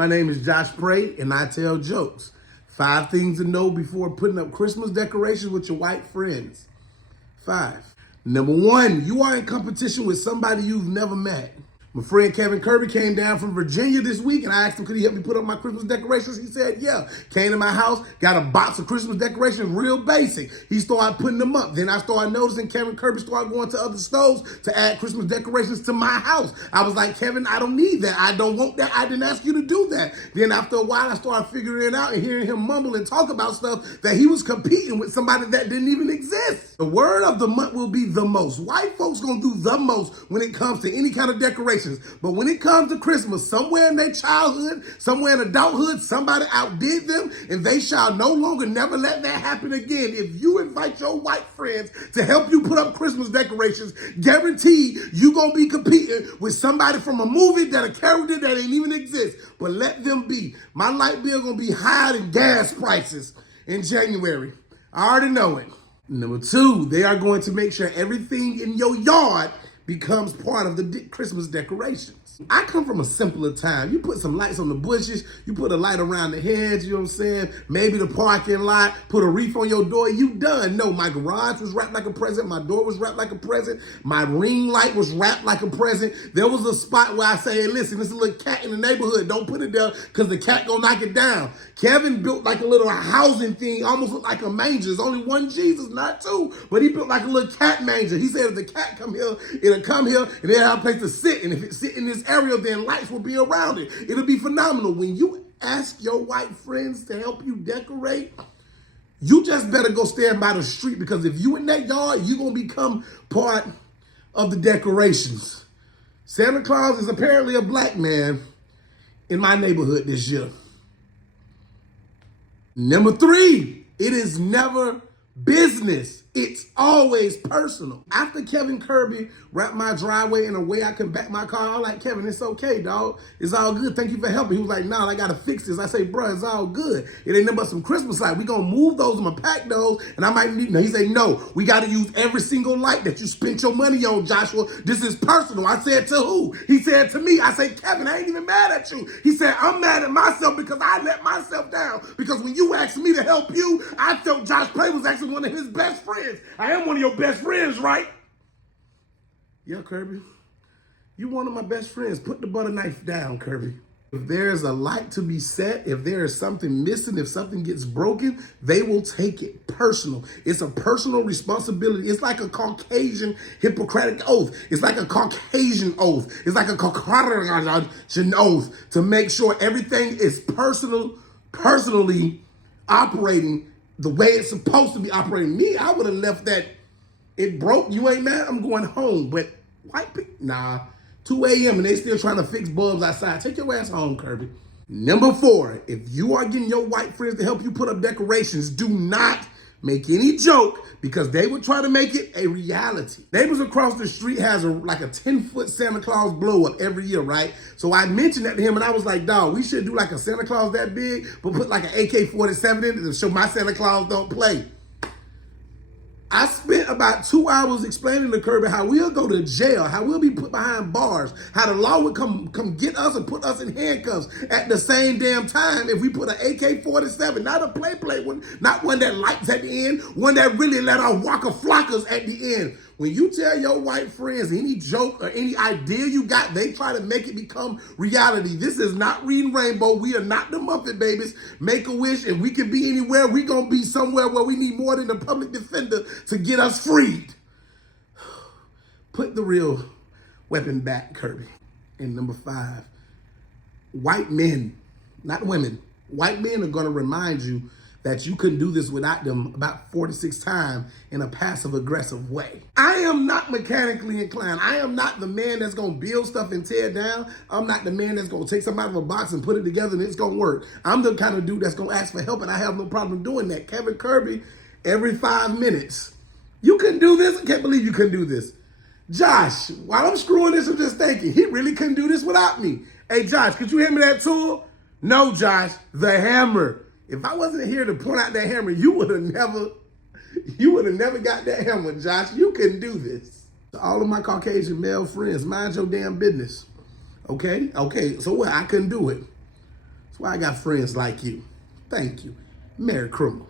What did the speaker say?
My name is Josh Pray, and I tell jokes. 5 things to know before putting up Christmas decorations with your white friends. 5. Number 1, you are in competition with somebody you've never met. My friend Kevin Kirby came down from Virginia this week, and I asked him, could he help me put up my Christmas decorations? He said, yeah. Came to my house, got a box of Christmas decorations, real basic. He started putting them up. Then I started noticing Kevin Kirby started going to other stores to add Christmas decorations to my house. I was like, Kevin, I don't need that. I don't want that. I didn't ask you to do that. Then after a while, I started figuring it out and hearing him mumble and talk about stuff that he was competing with somebody that didn't even exist. The word of the month will be the most. White folks gonna do the most when it comes to any kind of decorations. But when it comes to Christmas, somewhere in their childhood, somewhere in adulthood, somebody outdid them, and they shall no longer never let that happen again. If you invite your white friends to help you put up Christmas decorations, guaranteed you gonna be competing with somebody from a movie that a character that ain't even exist. But let them be. My light bill gonna be higher than gas prices in January. I already know it. Number 2, they are going to make sure everything in your yard becomes part of the Christmas decorations. I come from a simpler time. You put some lights on the bushes, you put a light around the hedge, you know what I'm saying? Maybe the parking lot, put a wreath on your door, you done. No, my garage was wrapped like a present, my door was wrapped like a present, my ring light was wrapped like a present. There was a spot where I say, hey, listen, there's a little cat in the neighborhood, don't put it there because the cat gonna knock it down. Kevin built like a little housing thing, almost looked like a manger. There's only one Jesus, not 2, but he built like a little cat manger. He said if the cat come here, it'll come here and it'll have a place to sit. And if it sit in this area, then lights will be around it. It'll be phenomenal. When you ask your white friends to help you decorate, you just better go stand by the street, because if you in that yard, you're going to become part of the decorations. Santa Claus is apparently a black man in my neighborhood this year. Number 3, it is never business. It's always personal. After Kevin Kirby wrapped my driveway in a way I can back my car, I was like, Kevin, it's okay, dog. It's all good. Thank you for helping. He was like, nah, I got to fix this. I say, bro, it's all good. It ain't nothing but some Christmas light. We going to move those. I'm going to pack those. And I might need, no, he said, no, we got to use every single light that you spent your money on, Joshua. This is personal. I said, to who? He said, to me. I said, Kevin, I ain't even mad at you. He said, I'm mad at myself because I let myself down. Because when you asked me to help you, I felt Josh Pray was actually one of his best friends. I am one of your best friends, right? Yeah, Kirby. You one of my best friends. Put the butter knife down, Kirby. If there's a light to be set, if there is something missing, if something gets broken, they will take it personal. It's a personal responsibility. It's like a Caucasian Hippocratic oath. It's like a Caucasian oath. It's like a Caucasian oath to make sure everything is personally operating the way it's supposed to be operating. Me, I would have left that. It broke. You ain't mad? I'm going home. But white people, nah. 2 a.m. and they still trying to fix bulbs outside. Take your ass home, Kirby. Number 4, if you are getting your white friends to help you put up decorations, do not make any joke, because they will try to make it a reality. Neighbors across the street has like a 10-foot Santa Claus blow up every year, right? So I mentioned that to him, and I was like, dog, we should do like a Santa Claus that big, but put like an AK-47 in it to show my Santa Claus don't play. I spent about 2 hours explaining to Kirby how we'll go to jail, how we'll be put behind bars, how the law would come get us and put us in handcuffs at the same damn time if we put an AK-47, not a play one, not one that lights at the end, one that really let our Waka Flockas at the end. When you tell your white friends any joke or any idea you got, they try to make it become reality. This is not Reading Rainbow. We are not the Muppet Babies. Make a wish and we can be anywhere. We're going to be somewhere where we need more than the public defender to get us freed. Put the real weapon back, Kirby. And number 5, white men, not women, white men are going to remind you that you couldn't do this without them about 46 times in a passive-aggressive way. I am not mechanically inclined. I am not the man that's going to build stuff and tear it down. I'm not the man that's going to take something out of a box and put it together and it's going to work. I'm the kind of dude that's going to ask for help, and I have no problem doing that. Kevin Kirby, every 5 minutes. You couldn't do this? I can't believe you couldn't do this. Josh, while I'm screwing this, I'm just thinking, he really couldn't do this without me. Hey, Josh, could you hand me that tool? No, Josh, the hammer. If I wasn't here to point out that hammer, you would have never got that hammer, Josh. You couldn't do this. To all of my Caucasian male friends, mind your damn business. Okay? Okay, so what? I couldn't do it. Why I got friends like you. Thank you. Merry Criminal.